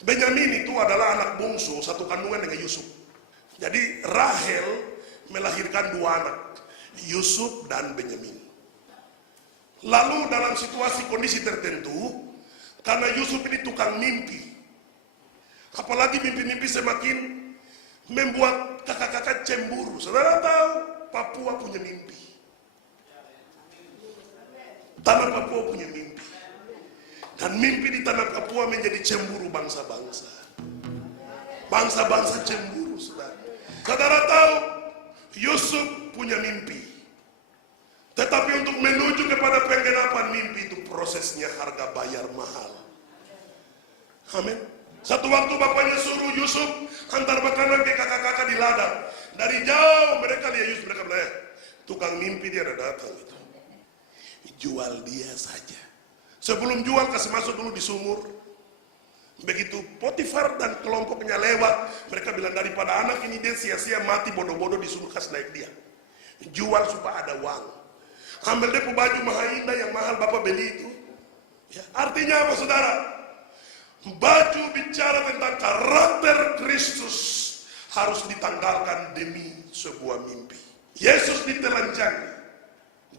Benyamin itu adalah anak bungsu satu kandungan dengan Yusuf. Jadi Rahel melahirkan dua anak, Yusuf dan Benyamin. Lalu dalam situasi kondisi tertentu, karena Yusuf ini tukang mimpi, apalagi mimpi-mimpi semakin membuat kakak-kakak cemburu. Saudara tahu Papua punya mimpi, tanah Papua punya mimpi, dan mimpi di tanah Papua menjadi cemburu bangsa-bangsa. Bangsa-bangsa cemburu, saudara. Saudara tahu Yusuf punya mimpi, tetapi untuk menuju kepada penggenapan mimpi itu prosesnya harga bayar mahal. Amin. Satu waktu bapaknya suruh Yusuf antar makanan ke kakak-kakak di ladang. Dari jauh mereka lihat Yusuf, mereka bilang, tukang mimpi dia ada datang itu. Jual dia saja. Sebelum jual kasih masuk dulu di sumur. Begitu Potifar dan kelompoknya lewat, mereka bilang daripada anak ini dia sia-sia mati bodoh-bodoh di sumur, kasih naik dia. Jual supaya ada uang. Ambil dia baju mahal indah yang mahal bapak beli itu. Ya, artinya apa saudara? Baju bicara tentang karakter Kristus harus ditanggalkan demi sebuah mimpi. Yesus ditelanjangi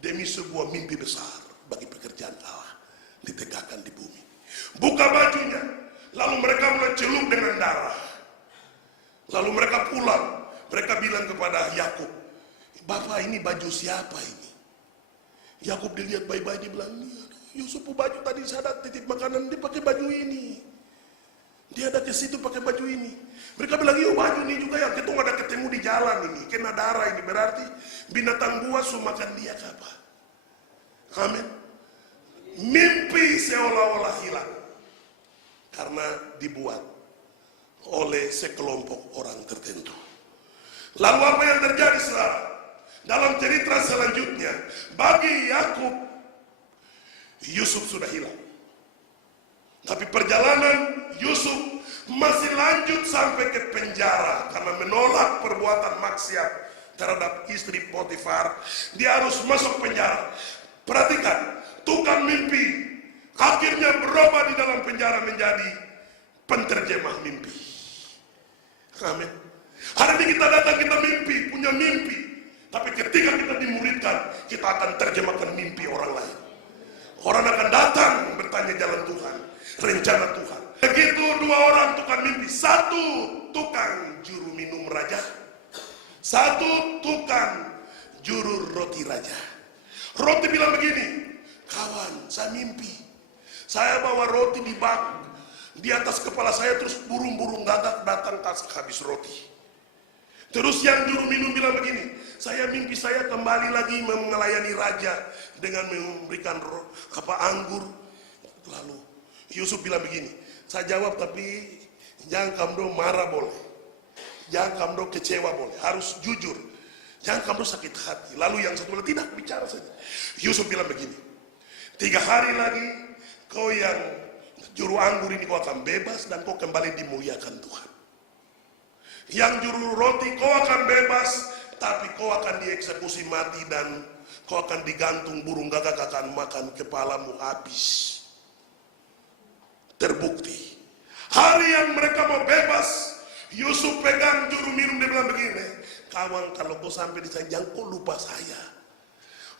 demi sebuah mimpi besar bagi pekerjaan Allah ditegakkan di bumi. Buka bajunya, lalu mereka mulai celup dengan darah. Lalu mereka pulang, mereka bilang kepada Yakub, "Bapak, ini baju siapa ini?" Yakub dilihat baik-baik, dia bilang, "Yusuf baju tadi saya ada titip makanan, dia pakai baju ini. Dia ada ke situ pakai baju ini." Mereka bilang, "Iya baju ini juga yang kita ada ketemu di jalan ini, kena darah ini, berarti binatang buas makan dia apa?" Amin. Mimpi seolah-olah hilang karena dibuat oleh sekelompok orang tertentu. Lalu apa yang terjadi saudara? Dalam cerita selanjutnya, bagi Yakub, Yusuf sudah hilang. Tapi perjalanan Yusuf masih lanjut sampai ke penjara karena menolak perbuatan maksiat terhadap istri Potifar. Dia harus masuk penjara. Perhatikan, tukang mimpi akhirnya berubah di dalam penjara menjadi penterjemah mimpi. Amin. Hari ini kita datang, kita mimpi, punya mimpi. Tapi ketika kita dimuridkan, kita akan terjemahkan mimpi orang lain. Orang akan datang bertanya jalan Tuhan, rencana Tuhan. Begitu dua orang tukang mimpi. Satu tukang juru minum raja, satu tukang juru roti raja. Roti bilang begini, "Kawan, saya mimpi. Saya bawa roti di bak. Di atas kepala saya terus burung-burung gagak datang habis roti." Terus yang juru minum bilang begini, "Saya mimpi saya kembali lagi melayani raja dengan memberikan anggur." Lalu Yusuf bilang begini, "Saya jawab, tapi jangan kamu marah boleh, jangan kamu kecewa boleh, harus jujur, jangan kamu sakit hati." Lalu yang satu bilang, "Tidak, bicara saja." Yusuf bilang begini, 3 hari lagi kau yang juru anggur ini kau akan bebas dan kau kembali dimuliakan Tuhan. Yang juru roti kau akan bebas, tapi kau akan dieksekusi mati dan kau akan digantung, burung gagak akan makan kepalamu habis." Terbukti, hari yang mereka mau bebas, Yusuf pegang juru minum, dia bilang begini, "Kawan, kalau kau sampai di sana, jangan kau lupa saya.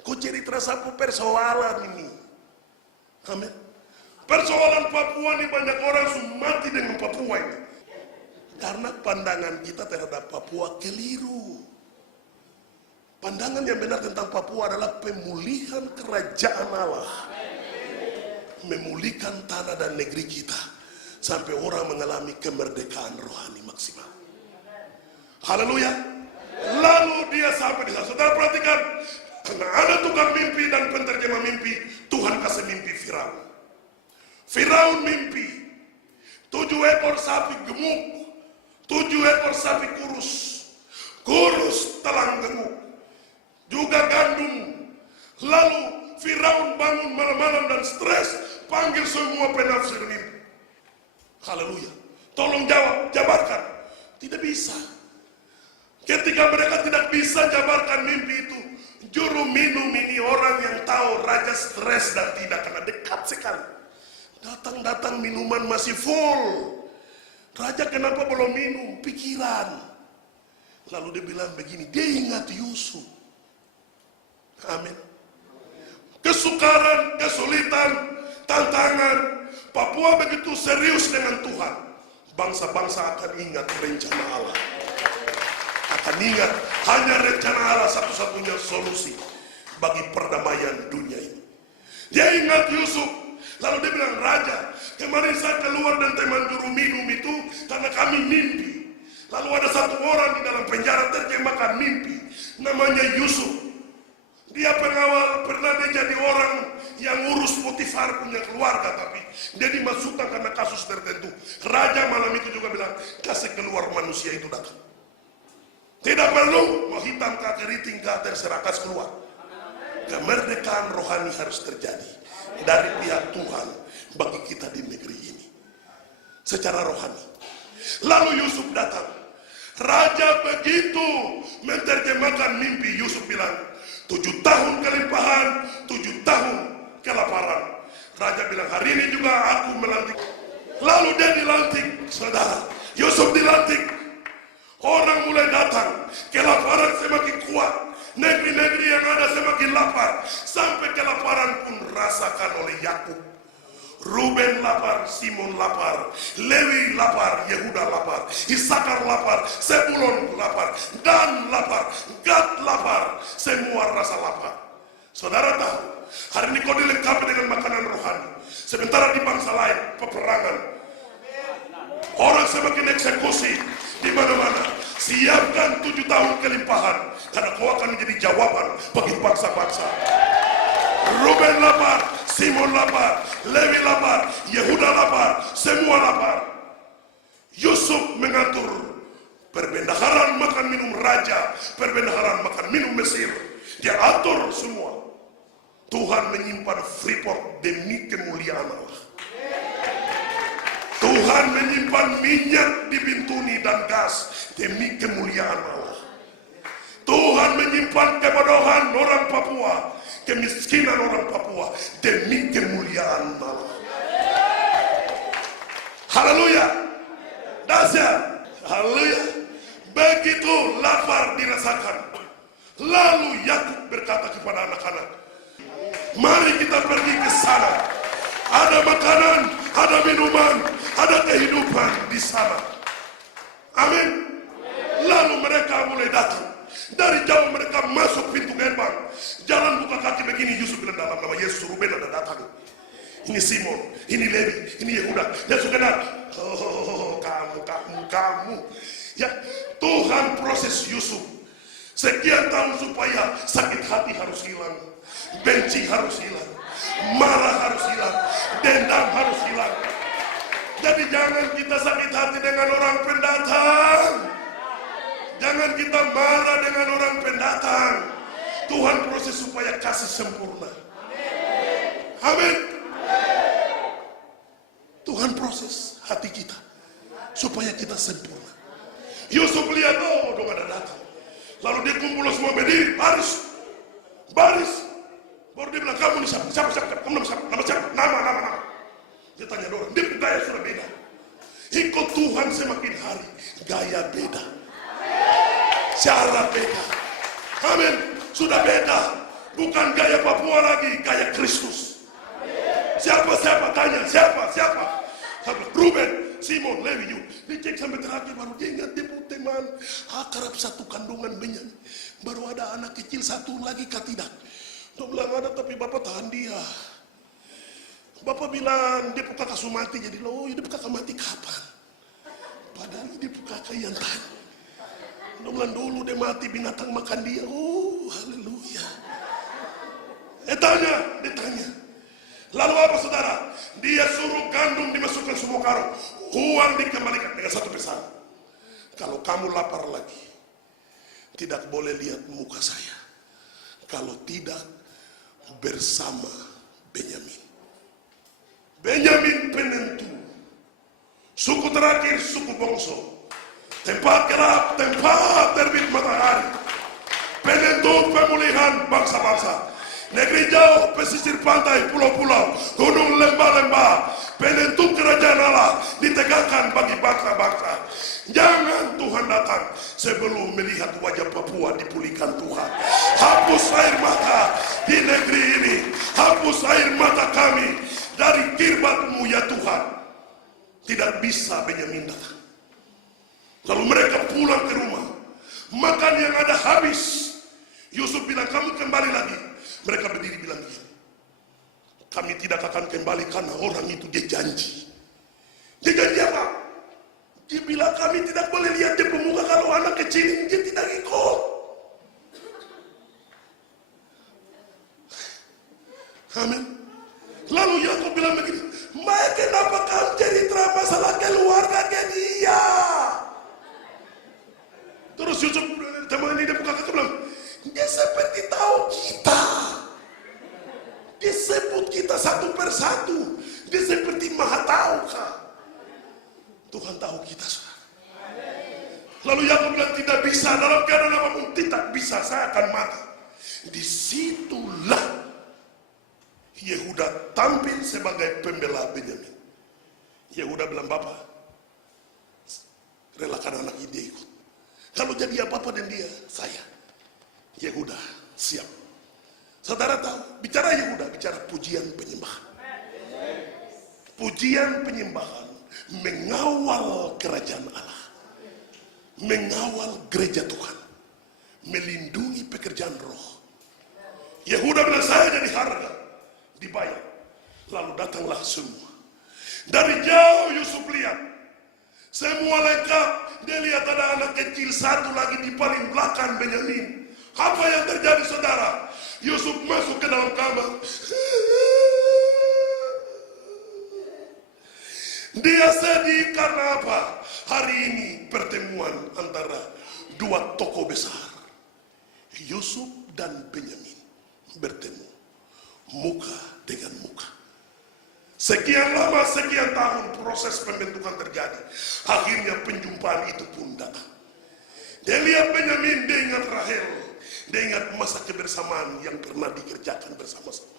Kau jadi terasa persoalan ini." Amin. Persoalan Papua ini banyak orang sudah mati dengan Papua ini. Karena pandangan kita terhadap Papua keliru. Pandangan yang benar tentang Papua adalah pemulihan kerajaan Allah. Memulihkan tanah dan negeri kita sampai orang mengalami kemerdekaan rohani maksimal. Haleluya. Lalu dia sampai di sana. Saudara perhatikan, karena ada tukang mimpi dan penterjemah mimpi, Tuhan kasih mimpi Firaun. Firaun mimpi 7 ekor sapi gemuk, 7 ekor sapi kurus telang gemuk, juga gandum. Lalu Firaun bangun malam-malam dan stres, panggil semua penafsir mimpi. Haleluya. Tolong jawab, jabarkan. Tidak bisa. Ketika mereka tidak bisa jabarkan mimpi itu, juru minum ini orang yang tahu raja stres dan tidak, karena dekat sekali. Datang-datang minuman masih full. Raja kenapa belum minum? Pikiran. Lalu dia bilang begini, dia ingat Yusuf. Amin. Kesukaran, kesulitan, tantangan. Papua begitu serius dengan Tuhan. Bangsa-bangsa akan ingat rencana Allah. Akan ingat hanya rencana Allah satu-satunya solusi bagi perdamaian dunia ini. Dia ingat Yusuf. Lalu dia bilang, Raja, kemarin saya keluar dan teman juru minum itu karena kami mimpi. Lalu ada satu orang di dalam penjara terjemahkan mimpi. Namanya Yusuf. Dia pengawal, pernah dia jadi orang yang urus Potifar punya keluarga, tapi dia dimasukkan karena kasus tertentu. Raja malam itu juga bilang, kasih keluar manusia itu datang. Tidak perlu mau hitam kaki riting terserah, kasih keluar. Kemerdekaan rohani harus terjadi dari pihak Tuhan bagi kita di negeri ini secara rohani. Lalu Yusuf datang. Raja begitu menerjemahkan mimpi. Yusuf bilang, 7 tahun kelimpahan, 7 tahun kelaparan. Raja bilang, hari ini juga aku melantik. Lalu dia dilantik, saudara. Yusuf dilantik. Orang mulai datang, kelaparan semakin kuat. Negeri-negeri yang ada semakin lapar. Sampai kelaparan pun rasakan oleh Yakub. Ruben lapar, Simon lapar, Lewi lapar, Yehuda lapar, Isakar lapar, Sebulon lapar, Dan lapar, Gad lapar, semua rasa lapar. Saudara tahu, hari ini kau dilengkapi dengan makanan rohani. Sementara di bangsa lain, peperangan. Orang semakin eksekusi di mana-mana. Siapkan 7 tahun kelimpahan, karena kau akan menjadi jawaban bagi bangsa-bangsa. Ruben lapar, Simon lapar, Lewi lapar, Yehuda lapar, semua lapar. Yusuf mengatur perbendaharaan makan minum raja, perbendaharaan makan minum Mesir. Dia atur semua. Tuhan menyimpan Freeport demi kemuliaan Allah. Tuhan menyimpan minyak di Bintuni dan gas demi kemuliaan Allah. Tuhan menyimpan kebodohan orang Papua, kemiskinan orang Papua demi kemuliaan Allah. Haleluya. Dahsyat. Haleluya. Begitu lapar dirasakan. Lalu Yakub berkata kepada anak-anak, mari kita pergi ke sana. Ada makanan, ada minuman, ada kehidupan di sana. Amin. Lalu mereka mulai datang. Dari jauh mereka masuk pintu gerbang. Jalan buka kaki begini. Yusuf bilang, dalam nama Yesus, Ruben ada datang. Ini Simon, ini Lewi, ini Yehuda. Ya sudah. Oh, kamu. Ya, Tuhan proses Yusuf. Sekian tahun supaya sakit hati harus hilang. Benci harus hilang. Marah harus hilang. Dendam harus hilang. Jadi jangan kita sakit hati dengan orang pendatang. Jangan kita marah dengan orang pendatang. Tuhan proses supaya kasih sempurna. Amin. Tuhan proses hati kita supaya kita sempurna. Yusuf lihat, oh dong ada datang. Lalu dia kumpul semua berdiri, baris. Baru dia bilang, kamu ini siapa? Kamu nama siapa? Nama. Dia tanya orang, dia gaya sudah beda. Ikut Tuhan semakin hari, gaya beda. Cara beda. Amin. Sudah beda. Bukan gaya Papua lagi, gaya Kristus. Siapa? Tanya. Siapa? Ruben, Simon, Lewi. Dicek sampai terakhir baru dia ingat dia punya teman akrab satu kandungan Benyamin. Baru ada anak kecil satu lagi katidak. Dia bilang ada, tapi bapak tahan dia. Bapak bilang dia kakak mati, jadi loh dia kakak mati kapan? Padahal dia kakak yang tanya. Dia bilang dulu dia mati binatang makan dia. Oh haleluya. Dia tanya. Lalu apa saudara? Dia suruh gandum dimasukkan semua karung. Uang dikembalikan dengan satu pesan. Kalau kamu lapar lagi, tidak boleh lihat muka saya. Kalau tidak bersama Benyamin. Benyamin penentu. Suku terakhir, suku bongso. Tempat gelap, tempat terbit matahari. Penentu pemulihan bangsa-bangsa. Negeri jauh, pesisir pantai, pulau-pulau, gunung lembah-lembah, penentu kerajaan Allah ditegakkan bagi bangsa-bangsa. Jangan Tuhan datang sebelum melihat wajah Papua dipulihkan Tuhan. Hapus air mata di negeri ini, hapus air mata kami dari kirbat-Mu ya Tuhan. Tidak bisa Benyamin datang. Lalu mereka pulang ke rumah, makan yang ada habis. Yusuf bilang, kamu kembali lagi. Mereka berdiri bilang gini, kami tidak akan kembali karena orang itu dia janji. Dia janji apa? Dia bilang kami tidak boleh lihat dia pemuka kalau anak kecil ini dia tidak ikut. Amin. Lalu Yakub bilang begini, Maya kenapa kamu cerita masalah keluarga dia? Terus Yusuf teman ini dia buka kata bilang, dia seperti tahu kita. Dia sebut kita satu persatu. Dia seperti maha tahu kah? Tuhan tahu kita, saudara. Lalu Yakub bilang tidak bisa, dalam keadaan apapun tidak bisa, saya akan mati. Disitulah Yehuda tampil sebagai pembela Benyamin. Yehuda bilang, Bapak, relakan anak ini ikut. Kalau jadi apa-apa dengan dia, saya. Yehuda siap. Saudara tahu, bicara Yehuda, bicara pujian penyembahan. Pujian penyembahan mengawal kerajaan Allah, mengawal gereja Tuhan, melindungi pekerjaan roh. Yehuda bilang, saya jadi harga, dibayar. Lalu datanglah semua. Dari jauh Yusuf lihat, semua lengkap. Dia lihat ada anak kecil satu lagi di paling belakang Benyamin. Apa yang terjadi, saudara? Yusuf masuk ke dalam kamar. Dia sedih karena apa? Hari ini pertemuan antara dua tokoh besar, Yusuf dan Benyamin, bertemu muka dengan muka. Sekian lama, sekian tahun proses pembentukan terjadi. Akhirnya penjumpaan itu pun datang. Dia lihat Benyamin, dia ingat Rahel, dia ingat masa kebersamaan yang pernah dikerjakan bersama-sama.